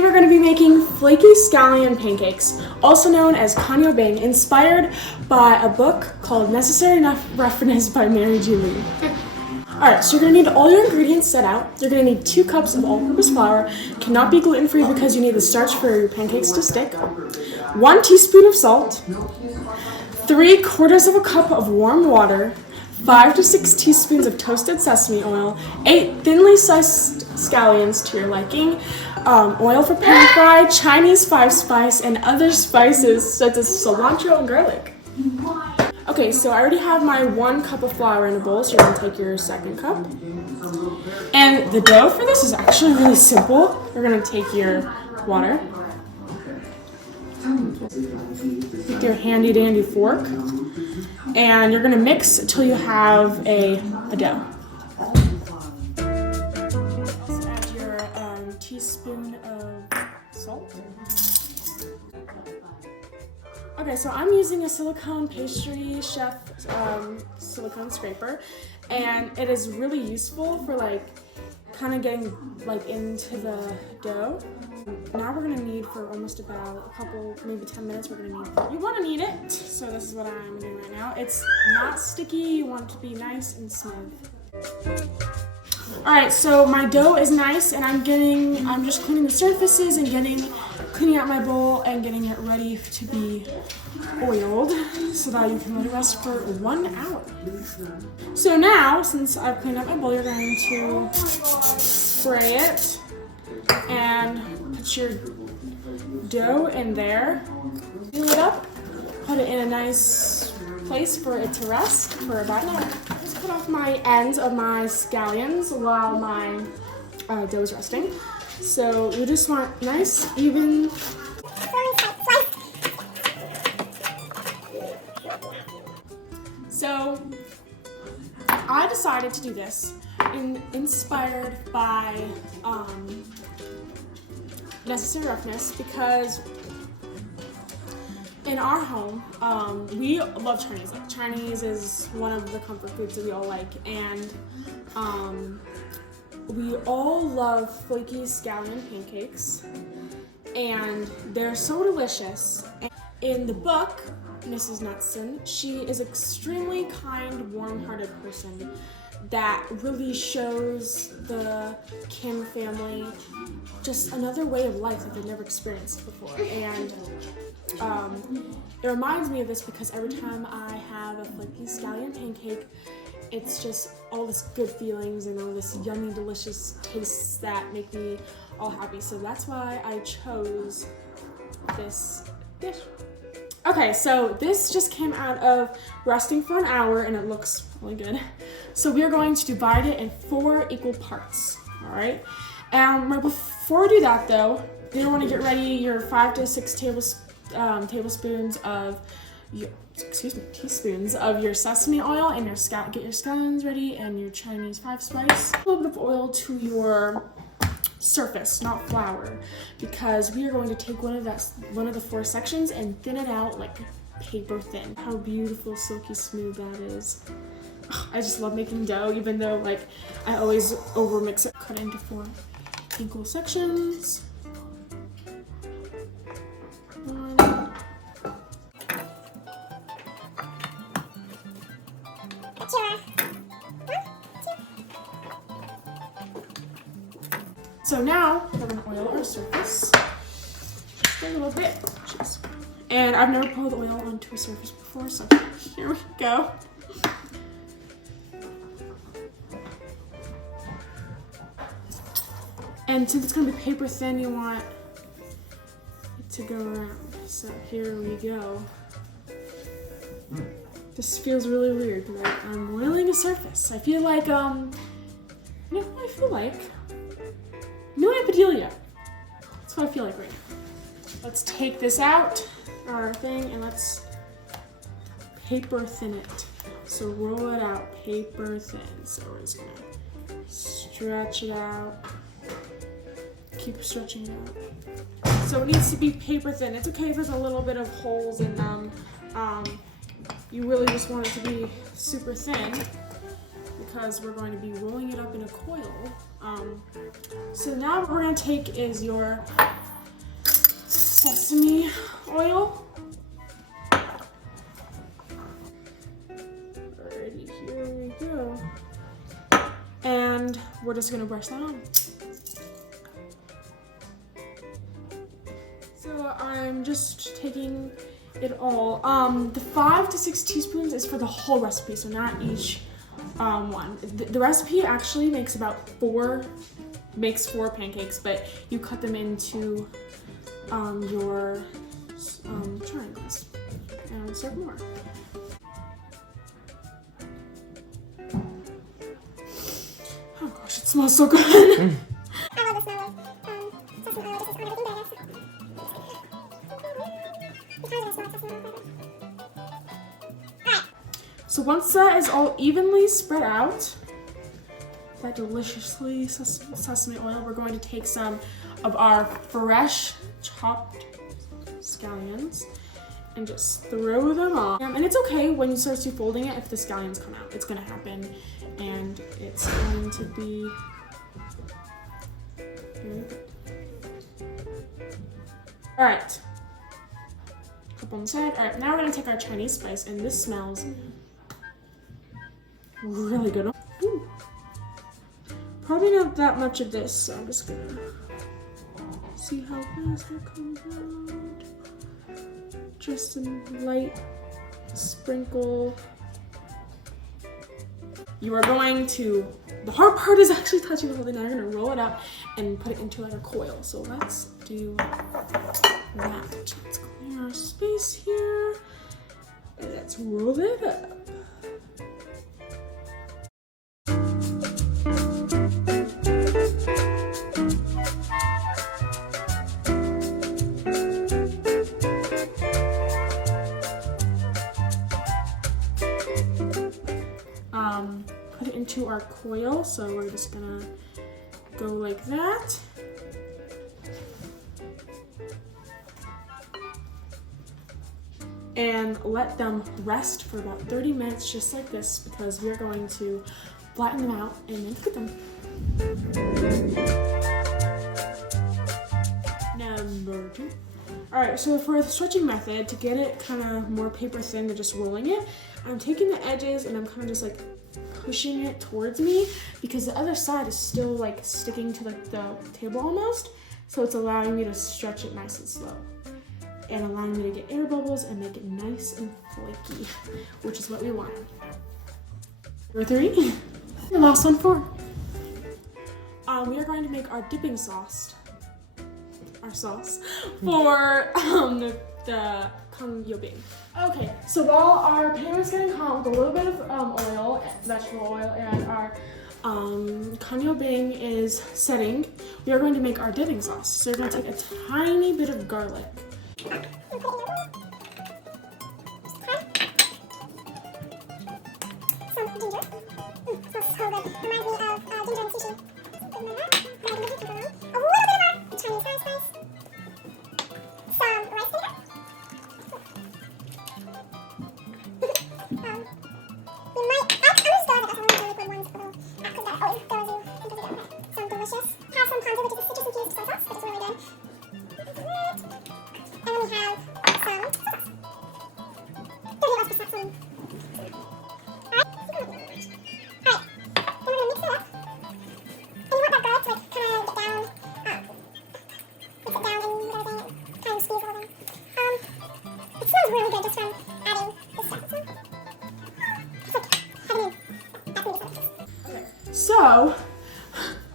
Today we're going to be making flaky scallion pancakes, also known as Kanyo Bing, inspired by a book called Necessary Roughness by Mary G. Lee. Alright, so you're going to need all your ingredients set out. You're going to need 2 cups of all-purpose flour. Cannot be gluten-free because you need the starch for your pancakes to stick. 1 teaspoon of salt. 3/4 of a cup of warm water. 5 to 6 teaspoons of toasted sesame oil. 8 thinly sliced scallions to your liking. Oil for pan fry, Chinese 5-spice, and other spices such as cilantro and garlic. Okay, so I already have my 1 cup of flour in a bowl, so you're going to take your 2nd cup. And the dough for this is actually really simple. You're going to take your water, take your handy dandy fork, and you're going to mix until you have a dough. Add your teaspoon of salt. Okay, so I'm using a silicone pastry chef silicone scraper, and it is really useful for kind of getting into the dough. Now we're gonna need for almost about a couple, maybe 10 minutes, you wanna knead it. So this is what I'm doing right now. It's not sticky, you want it to be nice and smooth. All right, so my dough is nice, and I'm just cleaning the surfaces and cleaning out my bowl and getting it ready to be oiled so that you can let it rest for 1 hour. So now, since I've cleaned out my bowl, you're going to spray it and put your dough in there. Seal it up, put it in a nice place for it to rest for about an hour. Just cut off my ends of my scallions while my dough is resting. So you just want nice, even. So I decided to do this inspired by Necessary Roughness, because in our home, we love Chinese. Chinese is one of the comfort foods that we all like, and we all love flaky scallion pancakes, and they're so delicious. In the book, Mrs. Nutson, she is an extremely kind, warm-hearted person that really shows the Kim family just another way of life that they've never experienced before. And it reminds me of this because every time I have a flaky scallion pancake, it's just all this good feelings and all this yummy, delicious tastes that make me all happy. So that's why I chose this dish. Okay, so this just came out of resting for an hour, and it looks really good. So we are going to divide it in 4 equal parts, all right? Right before we do that, though, you're going to get ready your 5 to 6 teaspoons of your sesame oil, and get your scallions ready, and your Chinese 5-spice. A little bit of oil to your surface, not flour, because we are going to take one of the 4 sections and thin it out like paper thin. How beautiful, silky smooth that is. I just love making dough, even though I always overmix it. Cut into 4 equal sections. 1. So now we're going to oil our surface just a little bit. Jeez. And I've never poured oil onto a surface before, so here we go. And since it's going to be paper thin, you want it to go around. So here we go. This feels really weird, like I'm oiling a surface. I feel like, you know what I feel like? New epithelia. That's what I feel like right now. Let's take this out, our thing, and let's paper thin it. So roll it out, paper thin. So we're just gonna stretch it out. Keep stretching it out. So it needs to be paper thin. It's okay if there's a little bit of holes in them. You really just want it to be super thin, because we're going to be rolling it up in a coil. So now what we're going to take is your sesame oil. Alrighty, here we go. And we're just gonna brush that on. So I'm just taking it all. The 5 to 6 teaspoons is for the whole recipe, so not each one. The recipe actually makes four pancakes, but you cut them into your triangles and serve more. Oh gosh, it smells so good. I love the smell of sesame oil. This is on everything better. So once that is all evenly spread out, that deliciously sesame oil, we're going to take some of our fresh chopped scallions and just throw them on. And it's okay when you start folding it if the scallions come out. It's gonna happen, and it's going to be very good. All right, couple on the side. All right, now we're gonna take our Chinese spice, and this smells really good. Ooh. Probably not that much of this, so I'm just gonna see how fast that comes out. Just a light sprinkle. You are going to, the hard part is actually touching the whole thing. Now you're gonna roll it up and put it into like a coil. So let's do that. Let's clear our space here. And let's roll it up. Put it into our coil, so we're just gonna go like that. And let them rest for about 30 minutes, just like this, because we're going to flatten them out and then cook them. Number 2. All right, so for the stretching method, to get it kind of more paper thin than just rolling it, I'm taking the edges and I'm kind of just like pushing it towards me, because the other side is still like sticking to like the table almost. So it's allowing me to stretch it nice and slow and allowing me to get air bubbles and make it nice and flaky, which is what we want. Number 3, the last one 4. We are going to make our dipping sauce. Our sauce for the Cong. Okay, so while our pan is getting hot with a little bit of oil, vegetable oil, and our Cong is setting, we are going to make our dipping sauce. So we're going to take a tiny bit of garlic. Some ginger. Smells so good. Reminds me of ginger and sushi. A little bit of Chinese rice spice. Some rice vinegar. We might. I'm just glad I got some of the liquid ones, because that always goes in. Okay. Some delicious. Have some ponzu, which is a citrus infused soy sauce, which is really good. And then we have some soy sauce. 38% really good just from adding this stuff. Okay, so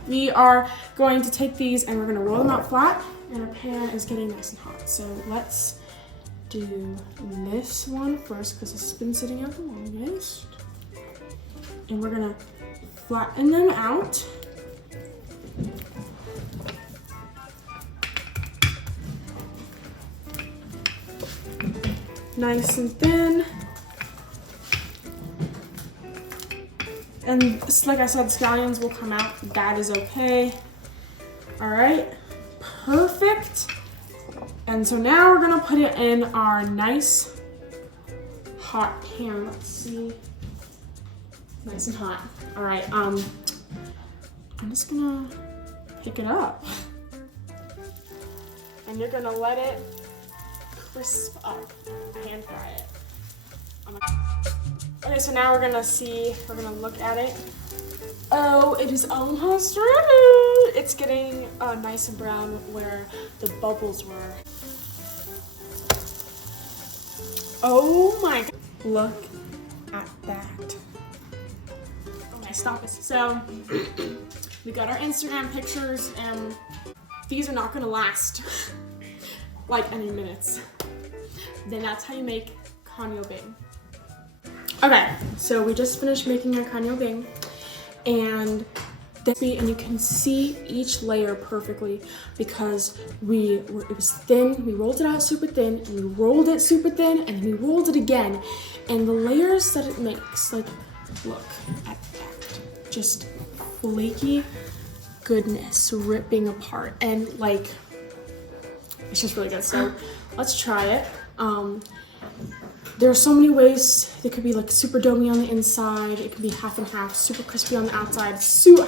we are going to take these and we're going to roll them out flat, and our pan is getting nice and hot. So let's do this one first because it's been sitting out the longest. And we're going to flatten them out. Nice and thin. And like I said, scallions will come out. That is okay. All right, perfect. And so now we're gonna put it in our nice hot pan. Let's see. Nice and hot. All right, I'm just gonna pick it up. And you're gonna let it hand fry it. Okay, so now we're gonna look at it. Oh, it is almost ready. It's getting nice and brown where the bubbles were. Oh my God. Look at that. Okay, stop it. So, we got our Instagram pictures and these are not gonna last like any minutes. Then that's how you make kanyo bing. Okay, so we just finished making our kanyo bing, and you can see each layer perfectly because it was thin. We rolled it out super thin, and we rolled it super thin, and then we rolled it again, and the layers that it makes, like, look at that, just flaky goodness ripping apart, and like, it's just really good. So let's try it. There are so many ways. It could be like super domey on the inside. It could be half and half, super crispy on the outside.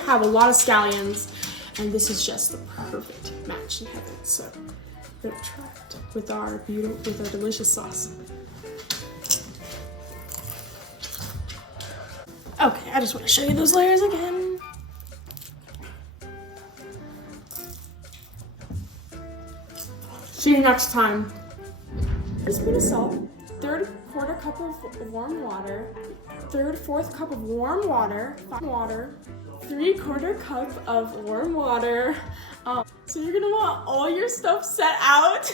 Have a lot of scallions, and this is just the perfect match in heaven. So we're gonna try it with our delicious sauce. Okay, I just want to show you those layers again. See you next time. A spoon of salt, 3/4 cup of warm water, 3/4 cup of warm water, 3/4 cup of warm water. So you're gonna want all your stuff set out.